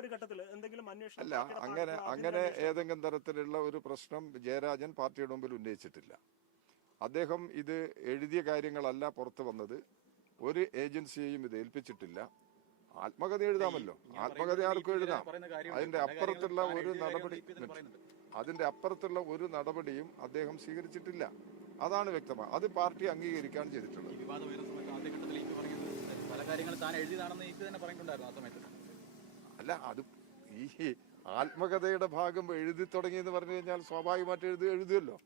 ഒരു ഘട്ടത്തിൽ എന്തെങ്കിലും അന്വേഷണം അല്ല അങ്ങനെ അങ്ങനെ ഏതെങ്കിലും തരത്തിലുള്ള ഒരു പ്രശ്നം ജയരാജൻ പാർട്ടിയുടെ മുമ്പിൽ ഉന്നയിച്ചിട്ടില്ല. അദ്ദേഹം ഇത് എഴുതിയ കാര്യങ്ങളല്ല പുറത്തു വന്നത്. ഒരു ഏജൻസിയെയും ഇത് ഏൽപ്പിച്ചിട്ടില്ല. ആത്മകഥ എഴുതാമല്ലോ. ആത്മകഥ ആർക്കും എഴുതാം. അതിന്റെ അപ്പുറത്തുള്ള ഒരു നടപടി അതിന്റെ അപ്പുറത്തുള്ള ഒരു നടപടിയും അദ്ദേഹം സ്വീകരിച്ചിട്ടില്ല. അതാണ് വ്യക്തമാണ് അത് പാർട്ടി അംഗീകരിക്കാൻ ചെയ്തിട്ടുള്ളത്. പല കാര്യങ്ങളും താൻ എഴുതിയതാണെന്ന് എനിക്ക് തന്നെ പറഞ്ഞിട്ടുണ്ടായിരുന്നു ആ സമയത്ത്. അല്ല അത് ഈ ആത്മകഥയുടെ ഭാഗം എഴുതി തുടങ്ങിയെന്ന് പറഞ്ഞു കഴിഞ്ഞാൽ സ്വാഭാവികമായിട്ട് എഴുതി എഴുതുമല്ലോ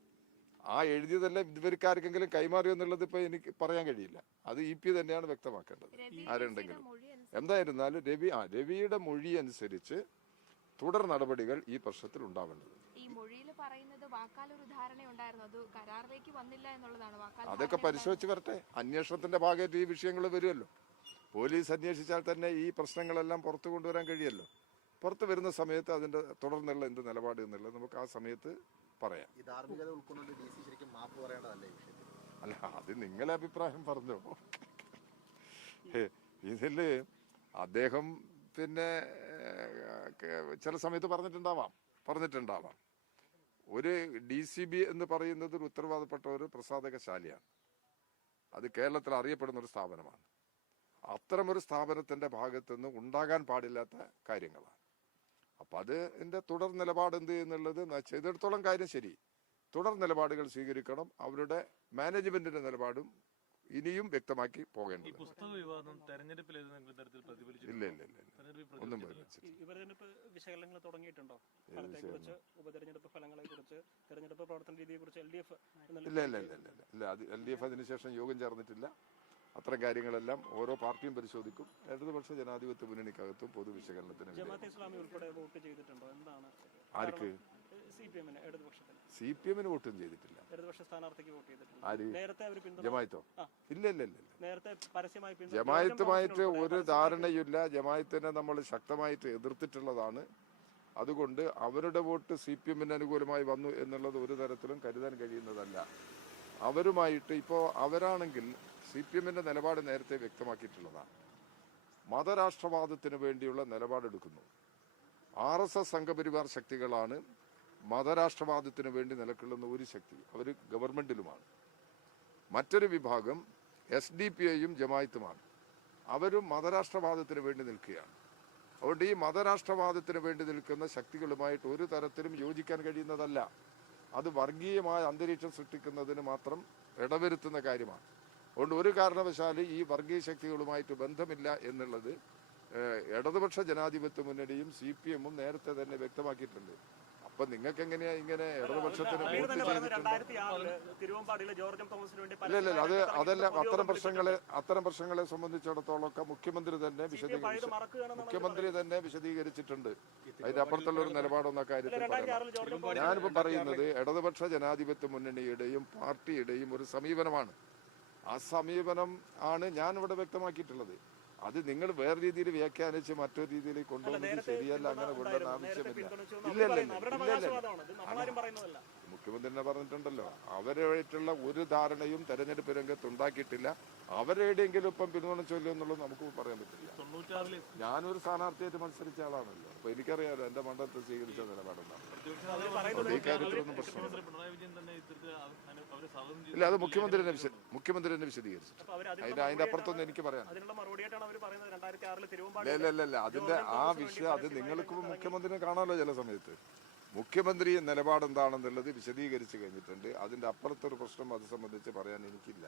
ആ എഴുതിയതെല്ലാം ഇവർക്ക് ആർക്കെങ്കിലും കൈമാറിയോ എന്നുള്ളത് ഇപ്പൊ എനിക്ക് പറയാൻ കഴിയില്ല. അത് ഇ പി തന്നെയാണ് വ്യക്തമാക്കേണ്ടത്. ആരുണ്ടെങ്കിലും എന്തായിരുന്നാലും രവി ആ രവിയുടെ മൊഴി അനുസരിച്ച് തുടർ നടപടികൾ ഈ പ്രശ്നത്തിൽ ഉണ്ടാവേണ്ടത്. ഈ മൊഴിയിൽ പറയുന്നത് അത് കരാറിലേക്ക് വന്നില്ല എന്നുള്ളതാണ്. അതൊക്കെ പരിശോധിച്ച് വരട്ടെ. അന്വേഷണത്തിന്റെ ഭാഗമായിട്ട് ഈ വിഷയങ്ങൾ വരുമല്ലോ. പോലീസ് അന്വേഷിച്ചാൽ തന്നെ ഈ പ്രശ്നങ്ങളെല്ലാം പുറത്തു കൊണ്ടുവരാൻ കഴിയല്ലോ. പുറത്തു വരുന്ന സമയത്ത് അതിന്റെ തുടർന്നുള്ള എന്ത് നിലപാട് എന്നുള്ളത് നമുക്ക് ആ സമയത്ത് പറയാം. അല്ല അത് നിങ്ങളെ അഭിപ്രായം പറഞ്ഞു? ഇതിൽ അദ്ദേഹം പിന്നെ ചില സമയത്ത് പറഞ്ഞിട്ടുണ്ടാവാം പറഞ്ഞിട്ടുണ്ടാവാം. ഒരു ഡി സി ബി എന്ന് പറയുന്നത് ഒരു ഉത്തരവാദപ്പെട്ട ഒരു പ്രസാദകശാലയാണ് അത് കേരളത്തിൽ അറിയപ്പെടുന്ന ഒരു സ്ഥാപനമാണ്. അത്തരമൊരു സ്ഥാപനത്തിന്റെ ഭാഗത്തുനിന്ന് ഉണ്ടാകാൻ പാടില്ലാത്ത കാര്യങ്ങളാണ്. അപ്പൊ അതിന്റെ തുടർ നിലപാട് എന്ത് എന്നുള്ളത് ചെയ്തെടുത്തോളം കാര്യം ശരി. തുടർ നിലപാടുകൾ സ്വീകരിക്കണം. അവരുടെ മാനേജ്മെന്റിന്റെ നിലപാടും ഇനിയും വ്യക്തമാക്കി പോകേണ്ടത് പുസ്തക വിവാദം തെരഞ്ഞെടുപ്പിൽ ഏതെങ്കിലും തരത്തിൽ ഇല്ല ഇല്ല ഇല്ല ഇല്ല. ഒന്നും ഉപതെരഞ്ഞെടുപ്പ് വിശകലനങ്ങൾ തുടങ്ങിയിട്ടുണ്ടോ? ഫലത്തെക്കുറിച്ച് ഉപതെരഞ്ഞെടുപ്പ് ഫലങ്ങളെ കുറിച്ച് തെരഞ്ഞെടുപ്പ് പ്രവർത്തന രീതിയെ കുറിച്ച് എൽ ഡി എഫ് ഇല്ല ഇല്ല ഇല്ല ഇല്ല ഇല്ല. എൽ ഡി എഫ് അതിനുശേഷം യോഗം ചേർന്നിട്ടില്ല. അത്തരം കാര്യങ്ങളെല്ലാം ഓരോ പാർട്ടിയും പരിശോധിക്കും. ഇടതുപക്ഷ ജനാധിപത്യ മുന്നണിക്കകത്തും പൊതുവിശകലനത്തിന് ആർക്ക്? സി പി എമ്മിന് വോട്ടും ചെയ്തിട്ടില്ല. ജമായത്തോ ഇല്ല ഇല്ല ഇല്ല ജമായത്തുമായിട്ട് ഒരു ധാരണയില്ല ജമായത്തിനെ നമ്മൾ ശക്തമായിട്ട് എതിർത്തിട്ടുള്ളതാണ്. അതുകൊണ്ട് അവരുടെ വോട്ട് സി പി എമ്മിന് അനുകൂലമായി വന്നു എന്നുള്ളത് ഒരു തരത്തിലും കരുതാൻ കഴിയുന്നതല്ല. അവരുമായിട്ട് ഇപ്പോൾ അവരാണെങ്കിൽ സി പി എമ്മിന്റെ നിലപാട് നേരത്തെ വ്യക്തമാക്കിയിട്ടുള്ളതാണ്. മതരാഷ്ട്രവാദത്തിന് വേണ്ടിയുള്ള നിലപാടെടുക്കുന്നു. ആർ എസ് എസ് സംഘപരിവാർ ശക്തികളാണ് മതരാഷ്ട്രവാദത്തിന് വേണ്ടി നിലക്കൊള്ളുന്ന ഒരു ശക്തി. അവർ ഗവൺമെന്റിലുമാണ് മറ്റൊരു വിഭാഗം എസ് ഡി പി ഐയും ജമായത്തുമാണ്. അവരും മതരാഷ്ട്രവാദത്തിന് വേണ്ടി നിൽക്കുകയാണ്. അതുകൊണ്ട് ഈ മതരാഷ്ട്രവാദത്തിന് വേണ്ടി നിൽക്കുന്ന ശക്തികളുമായിട്ട് ഒരു തരത്തിലും യോജിക്കാൻ കഴിയുന്നതല്ല. അത് വർഗീയമായ അന്തരീക്ഷം സൃഷ്ടിക്കുന്നതിന് മാത്രം ഇടവരുത്തുന്ന കാര്യമാണ്. അതുകൊണ്ട് ഒരു കാരണവശാലും ഈ വർഗീയ ശക്തികളുമായിട്ട് ബന്ധമില്ല എന്നുള്ളത് ഇടതുപക്ഷ ജനാധിപത്യ മുന്നണിയും സി പി എമ്മും നേരത്തെ തന്നെ വ്യക്തമാക്കിയിട്ടുണ്ട്. അപ്പൊ നിങ്ങൾക്ക് എങ്ങനെയാ ഇങ്ങനെ ഇടതുപക്ഷത്തിന് വോട്ട് ചെയ്തിട്ടുണ്ട്? ഇല്ല ഇല്ല അത് അതെല്ലാം അത്തരം പ്രശ്നങ്ങളെ അത്തരം പ്രശ്നങ്ങളെ സംബന്ധിച്ചിടത്തോളം ഒക്കെ മുഖ്യമന്ത്രി തന്നെ വിശദീകരിച്ചു. മുഖ്യമന്ത്രി തന്നെ വിശദീകരിച്ചിട്ടുണ്ട്. അതിന്റെ അപ്പുറത്തുള്ള ഒരു നിലപാടൊന്ന കാര്യത്തിൽ ഞാനിപ്പോ പറയുന്നത് ഇടതുപക്ഷ ജനാധിപത്യ മുന്നണിയുടെയും പാർട്ടിയുടെയും ഒരു സമീപനമാണ്. ആ സമീപനം ആണ് ഞാൻ ഇവിടെ വ്യക്തമാക്കിയിട്ടുള്ളത്. അത് നിങ്ങൾ വേറെ രീതിയിൽ വ്യാഖ്യാനിച്ച് മറ്റൊരു രീതിയിൽ കൊണ്ടുപോകുന്നത് ശരിയല്ല അങ്ങനെ കൊണ്ടുവന്ന ആവശ്യമില്ല. ഇല്ല ഇല്ല ഇല്ല മുഖ്യമന്ത്രി തന്നെ പറഞ്ഞിട്ടുണ്ടല്ലോ അവരുമായിട്ടുള്ള ഒരു ധാരണയും തെരഞ്ഞെടുപ്പ് രംഗത്ത് ഉണ്ടാക്കിയിട്ടില്ല. അവരെവിടെയെങ്കിലും ഇപ്പം പിന്തുണ ചൊല്ലും എന്നുള്ളത് നമുക്ക് പറയാൻ പറ്റില്ല. ഞാനൊരു സ്ഥാനാർത്ഥിയായിട്ട് മത്സരിച്ച ആളാണല്ലോ. അപ്പൊ എനിക്കറിയാലോ എന്റെ മണ്ഡലത്തിൽ സ്വീകരിച്ച നിലപാടെന്താണ്. പറയുന്നത് ഈ കാര്യത്തിലൊന്നും പ്രശ്നമില്ല. ഇല്ല അത് മുഖ്യമന്ത്രി തന്നെ വിശ- മുഖ്യമന്ത്രി തന്നെ വിശദീകരിച്ചു. അതിന്റെ അതിന്റെ അപ്പുറത്തൊന്നും എനിക്ക് പറയാൻ ഇല്ല ഇല്ല ഇല്ല അതിന്റെ ആ വിഷയം അത് നിങ്ങൾക്ക് മുഖ്യമന്ത്രിനെ കാണാമല്ലോ ചില സമയത്ത്. മുഖ്യമന്ത്രി നിലപാട് എന്താണെന്നുള്ളത് വിശദീകരിച്ചു കഴിഞ്ഞിട്ടുണ്ട്. അതിന്റെ അപ്പുറത്തൊരു പ്രശ്നം അത് സംബന്ധിച്ച് പറയാൻ എനിക്കില്ല.